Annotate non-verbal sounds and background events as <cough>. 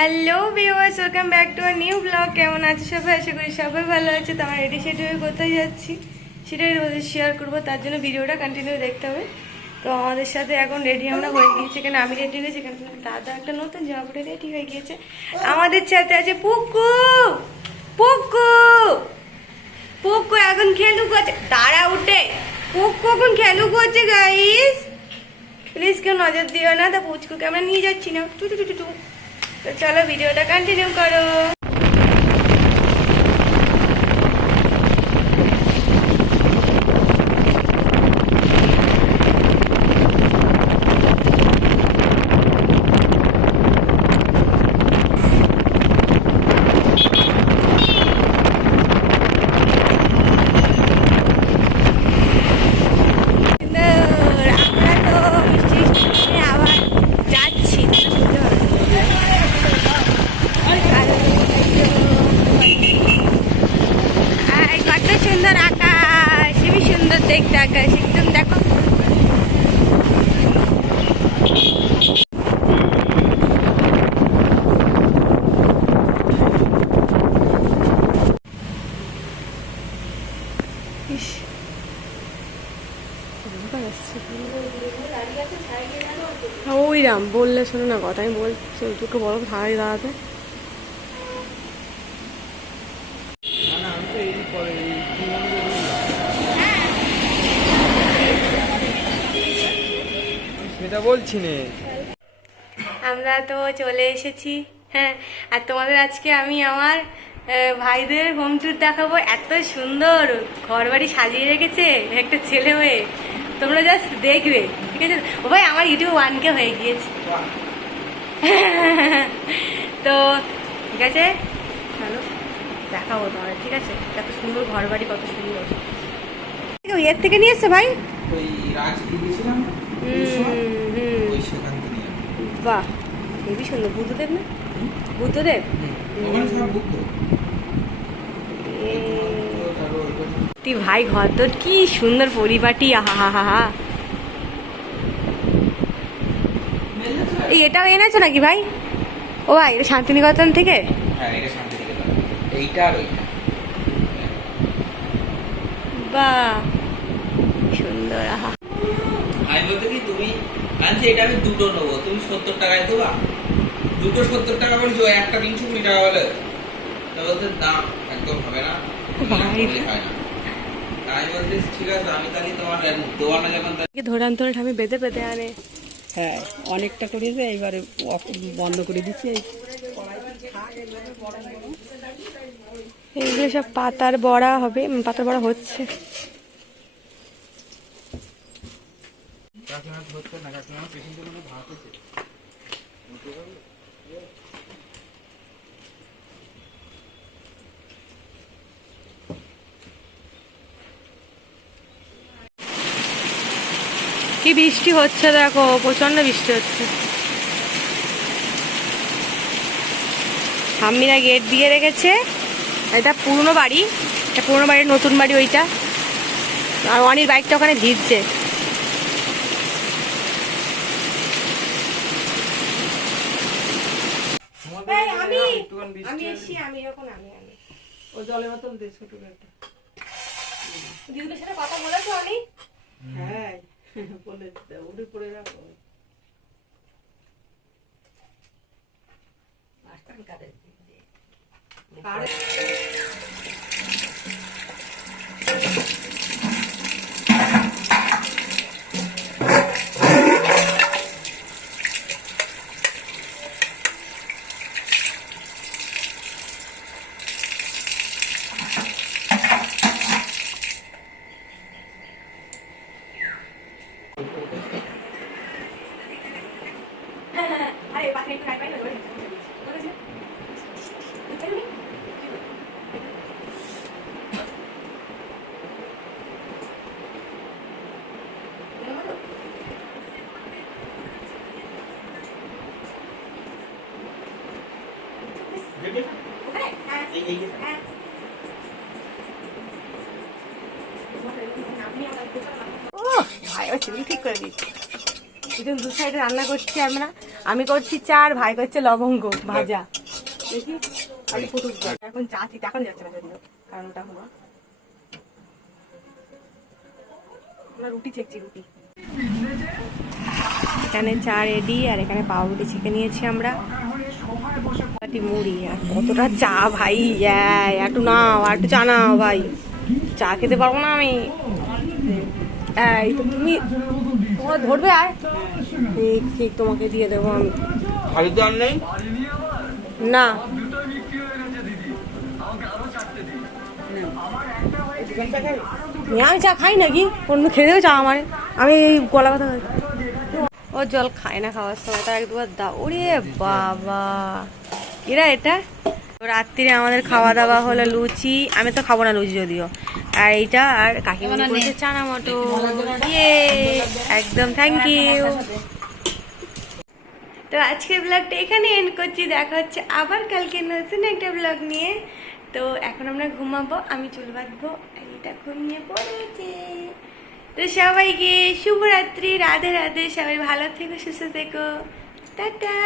Hello viewers welcome back to our new blog কেমন আছে সবাই? আশা করি সবাই ভালো আছে। তো আমার রেডি সেটি হয়ে কোথায় যাচ্ছি? সেটাই তোমাদের শেয়ার করব। তার জন্য ভিডিওটা কন্টিনিউ দেখতে হবে। তো আমাদের সাথে এখন রেডি আমরা হয়ে গিয়েছি। এখানে আমি রেডি হয়েছি এখানে দাদা একটা নতুন জামা পরে রেডি হয়ে গিয়েছে। আমাদের সাথে আছে পুকু! পুকু! পুকু এখন খেলু করছে। দাঁড়া উঠে। পুকু এখন খেলু করছে গাইস প্লিজ কেউ নজর দিও না। তা পুচকুকে আমরা নিয়ে যাচ্ছি না। টু টু টু টু। তো চলো ভিডিওটা কন্টিনিউ করো সুন্দর। আমরা তো মিষ্টি স্টেশনে আবার যাচ্ছি আর কত সুন্দর আকাশ খুবই সুন্দর দেখতে আকাশ একদম দেখো ইস ওই রাম বললে শোনো না কথা আমি বলছি দুটো বড় থাড়াই দাঁড়াতে। সেটা বলছি নে। আমরা তো চলে এসেছি হ্যাঁ আর তোমাদের আজকে আমি আমার ভাইদের হোম ট্যুর দেখাবো। এত সুন্দর। ঘর বাড়ি সাজিয়ে রেখেছে একটা ছেলে হয়ে। তোমরা জাস্ট দেখবে ঠিক আছে? ও ভাই আমার ইউটিউব ওয়ানকে হয়ে গিয়েছে। <laughs> তো ঠিক আছে? চলো দেখাবো তোমাদের ঠিক আছে? কত সুন্দর ঘর বাড়ি কত সুন্দর। এর থেকে নিয়ে এসছে ভাই। বাহ হেবি সুন্দর বুদ্ধদেব না? বুদ্ধদেব? তুই ভাই ঘর তোর কি সুন্দর পরিপাটি আহা হা হা হা। এই এটাও এনেছো নাকি ভাই? ও ভাই এটা শান্তিনিকেতন থেকে? হ্যাঁ এটা শান্তিনিকেতন। এইটা আর ওইটা। বাহ সুন্দর আহা। আমি বলতে কি তুমি আনছি এটা আমি দুটো নেব তুমি সত্তর টাকায় দেবা? দুটো সত্তর টাকা বলছো একটা তিনশো কুড়ি টাকা বলে তা বলতে না একদম হবে না। হয় না। তা আমি বেঁধে বেঁধে আনে। হ্যাঁ অনেকটা করেছে এইবারে অফ- বন্ধ করে দিচ্ছে। এইগুলো সব পাতার বড়া হবে পাতার বড়া হচ্ছে। কাকিমা ধরতে না কাকিমা পেশেন্টের মধ্যে ভাত আছে। কি বৃষ্টি হচ্ছে দেখো প্রচণ্ড বৃষ্টি হচ্ছে। হাম্মিরা গেট দিয়ে রেখেছে। এটা পুরনো বাড়ি, এটা পুরনো বাড়ির নতুন বাড়ি ওইটা। আর অনির বাইকটা ওখানে ভিজছে। আমি আমি এসছি আমি এখন আমি আমি। ও জলের মতন দে ছোট একটা। দিদিদের সাথে কথা বলেছ আমি? হ্যাঁ বলে দে, উঠে পড়ে রাখো। কারে আরে। ঠিক করে দু সাইডে রান্না করছি আমরা। আমি করছি চা আর ভাই করছে লবঙ্গ ভাজা। দেখি। এখন এখন যাচ্ছে না রুটি চেকছি, রুটি। এখানে চা রেডি আর এখানে পাউরুটি ছেঁকে নিয়েছি আমরা। মুড়ি আর কতটা চা ভাই একটু নাও একটু চা নাও ভাই। চা খেতে পারব না আমি। তুমি তোমার ধরবে আর ঠিক ঠিক তোমাকে দিয়ে দেবো আমি। আর নেই? না। আমি চা খাই নাকি? অন্য খেয়ে চা আমার। আমি এই গলা কথা ও জল খায় না খাওয়ার সময় তার এক দুবার দাও ওরে বাবা। এরা এটা? রাত্রিরে আমাদের খাওয়া দাওয়া হলো লুচি। আমি তো খাব না লুচি যদিও। আর এইটা আর কাকিমা করেছে চানা মটো ইয়ে একদম থ্যাংক ইউ তো আজকের ব্লগটা এখানে এন্ড করছি। দেখা হচ্ছে আবার কালকে নতুন একটা ব্লগ নিয়ে। তো এখন আমরা ঘুমাবো আমি চুল বাঁধবো এটা ঘুমিয়ে পড়েছে। তো সবাইকে শুভরাত্রি রাধে রাধে সবাই ভালো থেকো সুস্থ থেকো। টাটা!